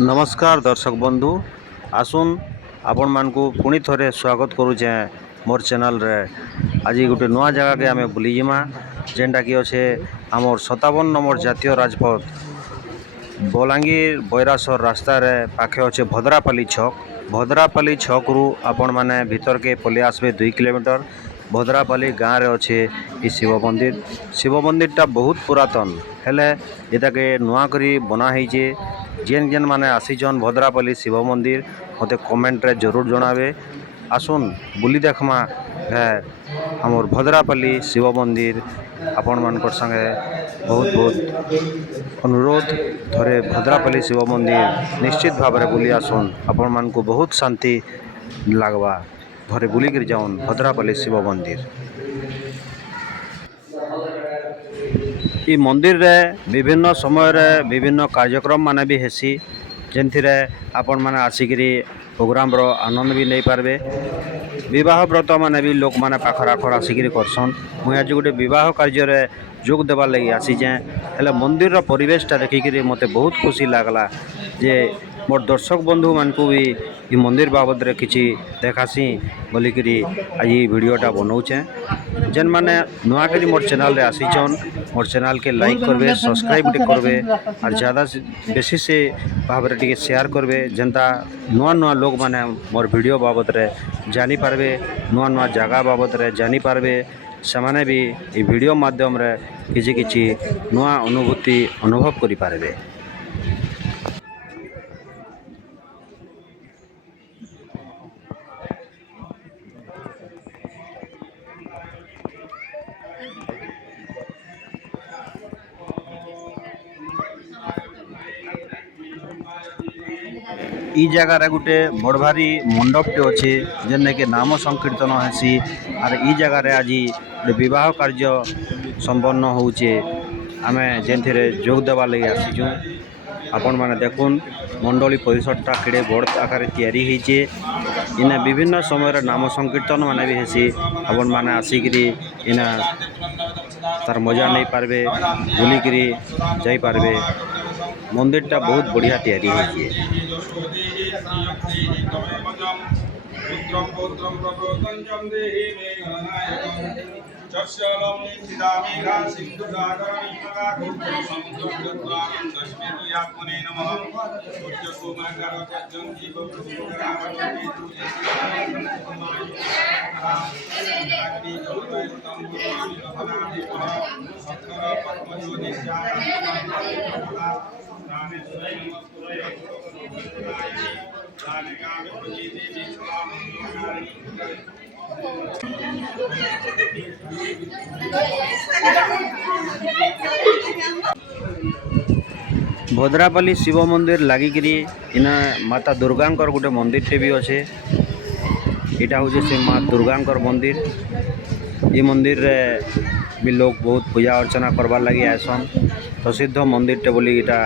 नमस्कार दर्शक बंधु आसुन आपण मानकु पुणी थरे स्वागत करुचे मोर चैनल रे। आज गोटे नुआ जगह के आमे बुली जिमा जेनटा कि अच्छे आमर 57 नंबर जातीय राजपथ बलांगीर बैरासर रास्ता रे पाखे अच्छे भद्रापाली छक रु आपण माने भीतर के पले आसबे 2 किलोमीटर भद्रापाली गाँव रे अच्छे ई शिव मंदिर टा बहुत पुरातन हेले एटा के नुआ करी बना ହେଇचे। जेन जेन माने आसीचन भद्रापाली शिव मंदिर मते कमेंट रे जरूर जणावे। आसुन बुली देखमा है हमर भद्रापाली शिव मंदिर आपण मानकर संगे बहुत बहुत अनुरोध थरे भद्रापाली शिव मंदिर निश्चित भाव में बुली आसुन आपण मानकु बहुत शांति लागवा। थरे बुली कर जाउन भद्रापाली शिव मंदिर। ई मंदिर रे विभिन्न समय रे विभिन्न कार्यक्रम माने भी हेसी जेनथिरे आपण माने आसिकरी प्रोग्राम रो आनंद भी नहीं पारबे। विवाह व्रत माने भी लोक माने पाखर आखर आसिकरी करसन। मुई आज गोटे विवाह कार्य रे जोग देवा लगी आसीचे हेले मंदिर रो परिवेशटा देखिकरी मते बहुत खुशी लागला जे मोर दर्शक बंधु मानकु भी ई मंदिर बाबद रे किछि देखासी बोलिकरी आज ई वीडियोटा बनाउचे। जेन माने नुआ करी मोर चैनल रे आसीचन मोर चैनल के लाइक करबे सब्सक्राइब भी करबे और ज़्यादा बेसी से भाव रे टिके शेयर करबे जेनता नुआ नुआ लोग माने मोर वीडियो बाबद रे जानी पारबे नुआ नुआ जगह बाबद रे जानी पारबे समाने भी ई वीडियो माध्यम रे किछि किछि नुआ अनुभूति अनुभव करि पारबे। ई जगार गोटे बड़ भारी मंडपटे अच्छे जेने के नाम संकीर्तन हेसी और ई जगार आज विवाह कार्य संपन्न होचे आमे जेनथिरे जोग देवा लगी आसीचु। आपण माने देखुन मंडली परिसरटा केड़े बड़ आकार तैयारी होइचे। इना विभिन्न समय रे नाम संकीर्तन माने भी हेसी आपण माने आसिकरी इना तार मजा नहीं पारबे बुलिकरी जाई पारबे। मंदिरटा बहुत बढ़िया तैयारी होइचे। भद्रापाली शिव मंदिर लागिकरी इना माता दुर्गांकर गोटे मंदिर भी अच्छे। यहाँ हूँ से माँ दुर्गांकर मंदिर। ये मंदिर रे भी लोग बहुत पूजा अर्चना करवार लगी आसन। प्रसिद्ध मंदिर टे बोली इटा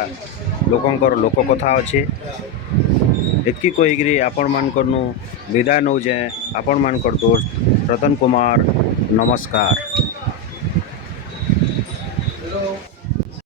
लोकंकर लोककथा अच्छे। एतकी कहीकि आपण मानकर विदाय नौ जे आपण मानकर दोस्त रतन कुमार नमस्कार।